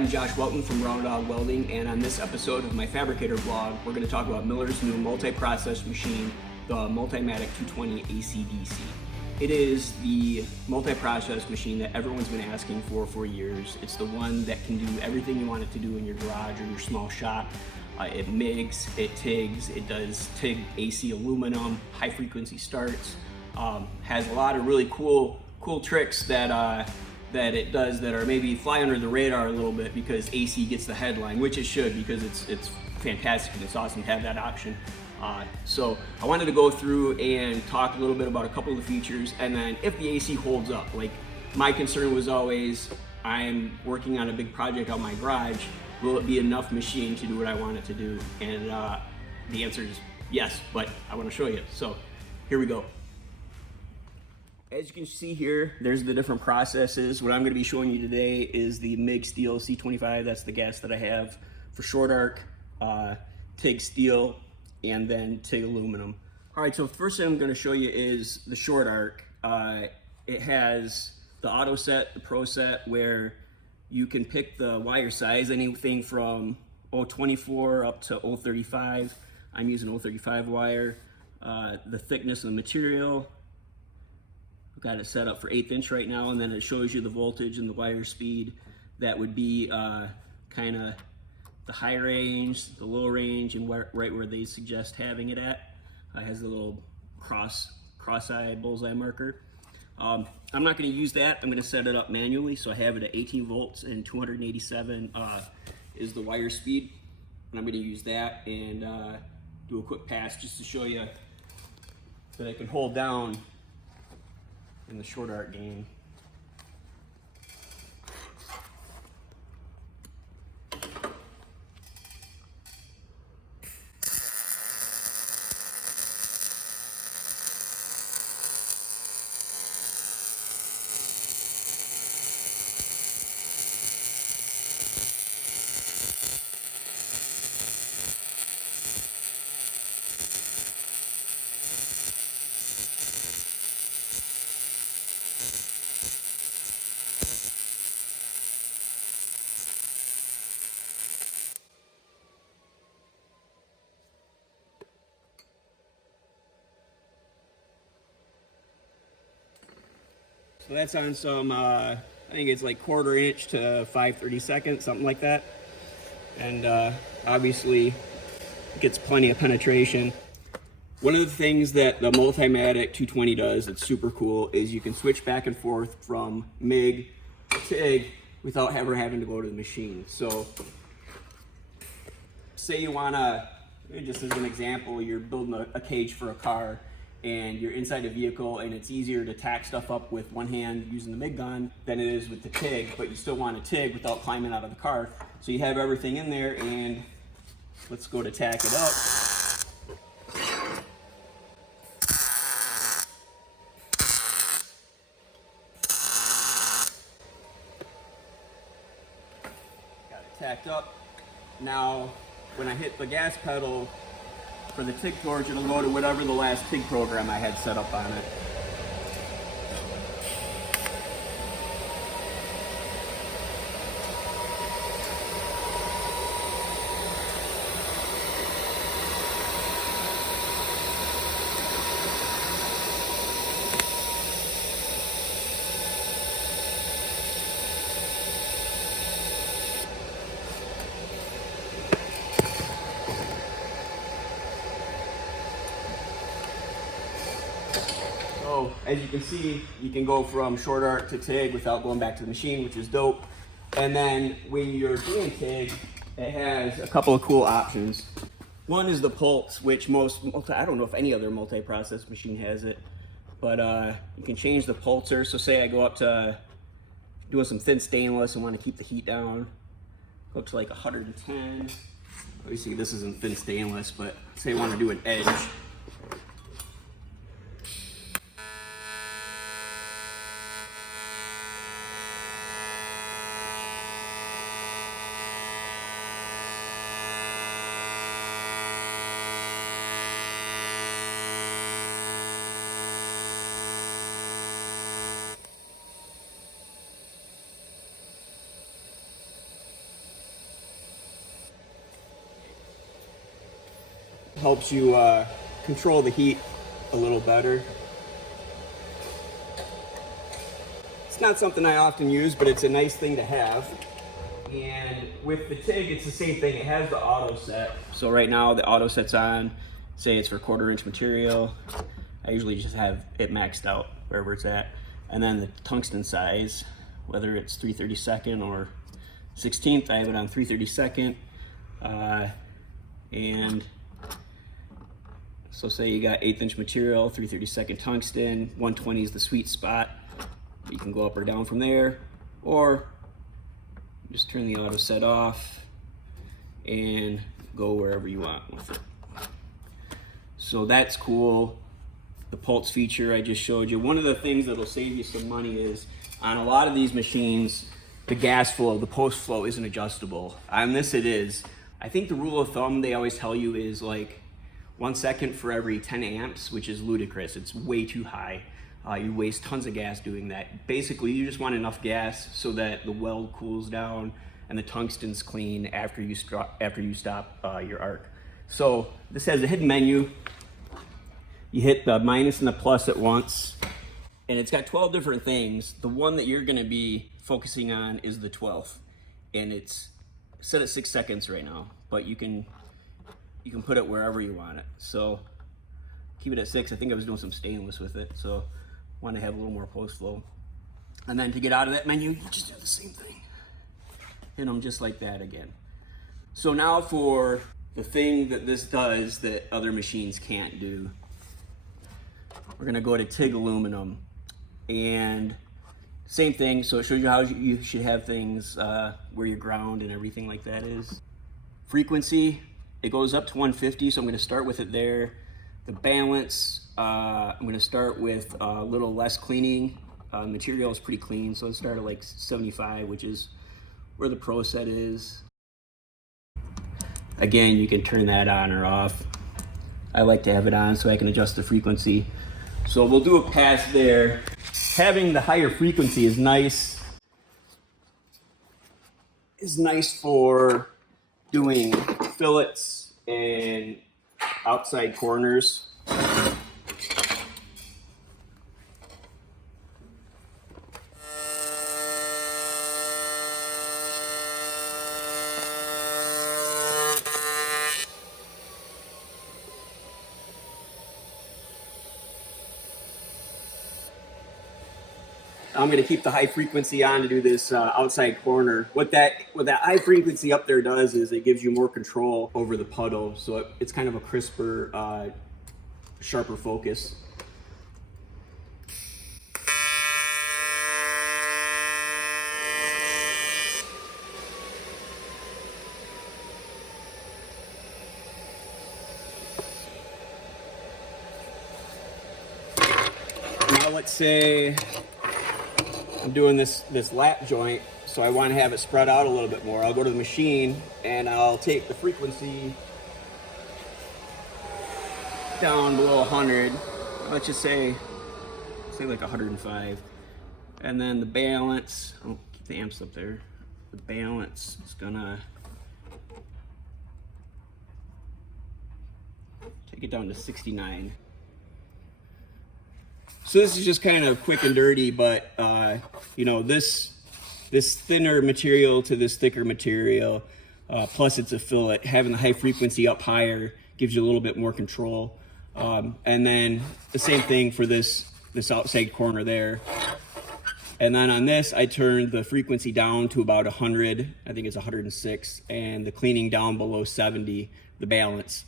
I'm Josh Welton from Welding, and on this episode of my FABRICATOR vlog, we're going to talk about Miller's new multi-process machine, the Multimatic 220 AC/DC. It is the multi-process machine that everyone's been asking for years. It's the one that can do everything you want it to do in your garage or your small shop. It MIGs, it TIGs, it does TIG AC aluminum, high frequency starts, has a lot of really cool tricks that it does that are maybe fly under the radar a little bit because AC gets the headline, which it should, because it's fantastic and it's awesome to have that option. So I wanted to go through and talk a little bit about a couple of the features, and then if the AC holds up. Like, my concern was always, I'm working on a big project out my garage, will it be enough machine to do what I want it to do? And the answer is yes, but I want to show you. So here we go. As you can see here, there's the different processes. What I'm going to be showing you today is the MIG steel C25. That's the gas that I have for short arc, TIG steel, and then TIG aluminum. All right, so first thing I'm going to show you is the short arc. It has the auto set, the pro set, where you can pick the wire size, anything from 0.24 up to 0.35. I'm using 0.35 wire. The thickness of the material. I've got it set up for 1/8 inch right now, and then it shows you the voltage and the wire speed. That would be kind of the high range, the low range, and right where they suggest having it at. It has a little cross-eye bullseye marker. I'm not going to use that. I'm going to set it up manually, so I have it at 18 volts and 287 is the wire speed. And I'm going to use that and do a quick pass just to show you that I can hold down in the short arc game. So that's on some, I think it's like 1/4 inch to 5/32, something like that. And obviously it gets plenty of penetration. One of the things that the Multimatic 220 does that's super cool is you can switch back and forth from MIG to TIG without ever having to go to the machine. So say you want to, just as an example, you're building a cage for a car, and you're inside a vehicle, and it's easier to tack stuff up with one hand using the MIG gun than it is with the TIG, but you still want to TIG without climbing out of the car. So you have everything in there, and let's go to tack it up. Got it tacked up. Now, when I hit the gas pedal, for the TIG torch, it'll go to whatever the last TIG program I had set up on it. So as you can see, you can go from short arc to TIG without going back to the machine, which is dope. And then when you're doing TIG, it has a couple of cool options. One is the pulse, which I don't know if any other multi-process machine has it, but you can change the pulser. So say I go up to doing some thin stainless and want to keep the heat down. Looks like 110. Obviously this isn't thin stainless, but say I want to do an edge. helps you control the heat a little better. It's not something I often use, but it's a nice thing to have. And with the TIG, it's the same thing. It has the auto set. So right now the auto set's on, say it's for 1/4 inch material. I usually just have it maxed out wherever it's at. And then the tungsten size, whether it's 3/32 or 16th, I have it on 3/32. And so say you got 1/8 inch material, 3/32 tungsten, 120 is the sweet spot. You can go up or down from there, or just turn the auto set off and go wherever you want with it. So that's cool. The pulse feature I just showed you. One of the things that'll save you some money is on a lot of these machines, the gas flow, the post flow isn't adjustable. On this it is. I think the rule of thumb they always tell you is like 1 second for every 10 amps, which is ludicrous. It's way too high. You waste tons of gas doing that. Basically, you just want enough gas so that the weld cools down and the tungsten's clean after you stop your arc. So this has a hidden menu. You hit the minus and the plus at once, and it's got 12 different things. The one that you're gonna be focusing on is the 12th, and it's set at 6 seconds right now, but you can put it wherever you want it. So keep it at 6. I think I was doing some stainless with it, so want to have a little more post flow. And then to get out of that menu, you just do the same thing. Hit them just like that again. So now for the thing that this does that other machines can't do, we're gonna go to Tig Aluminum, and same thing. So it shows you how you should have things where your ground and everything like that is. Frequency, it goes up to 150, so I'm gonna start with it there. The balance, I'm gonna start with a little less cleaning. Material is pretty clean, so let's start at like 75, which is where the Pro set is. Again, you can turn that on or off. I like to have it on so I can adjust the frequency. So we'll do a pass there. Having the higher frequency is nice. For doing fillets and outside corners. I'm going to keep the high frequency on to do this outside corner. What that high frequency up there does is it gives you more control over the puddle, so it's kind of a crisper, sharper focus. Now let's say I'm doing this lap joint, so I want to have it spread out a little bit more. I'll go to the machine and I'll take the frequency down below 100. Let's just say like 105. And then the balance, I'll keep the amps up there. The balance is gonna take it down to 69. So this is just kind of quick and dirty, but you know, this thinner material to this thicker material, plus it's a fillet, having the high frequency up higher gives you a little bit more control. And then the same thing for this outside corner there. And then on this, I turned the frequency down to about 100, I think it's 106, and the cleaning down below 70, the balance.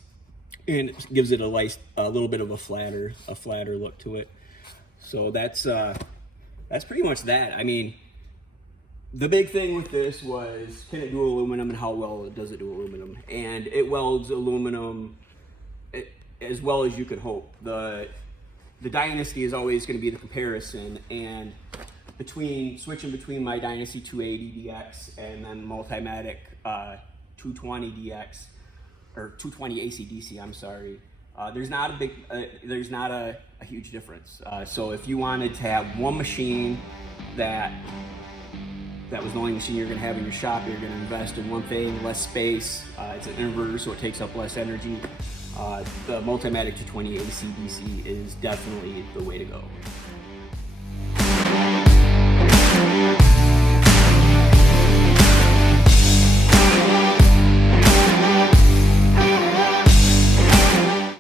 And it gives it a little bit of a flatter look to it. So that's pretty much that. I mean, the big thing with this was, can it do aluminum and how well does it do aluminum? And it welds aluminum as well as you could hope. The Dynasty is always going to be the comparison, and switching between my Dynasty 280 DX and then Multimatic 220 DX, or 220 AC/DC, I'm sorry. There's not a huge difference. So if you wanted to have one machine that was the only machine you're going to have in your shop, you're going to invest in one thing, less space. It's an inverter, so it takes up less energy. the Multimatic 220 AC/DC is definitely the way to go.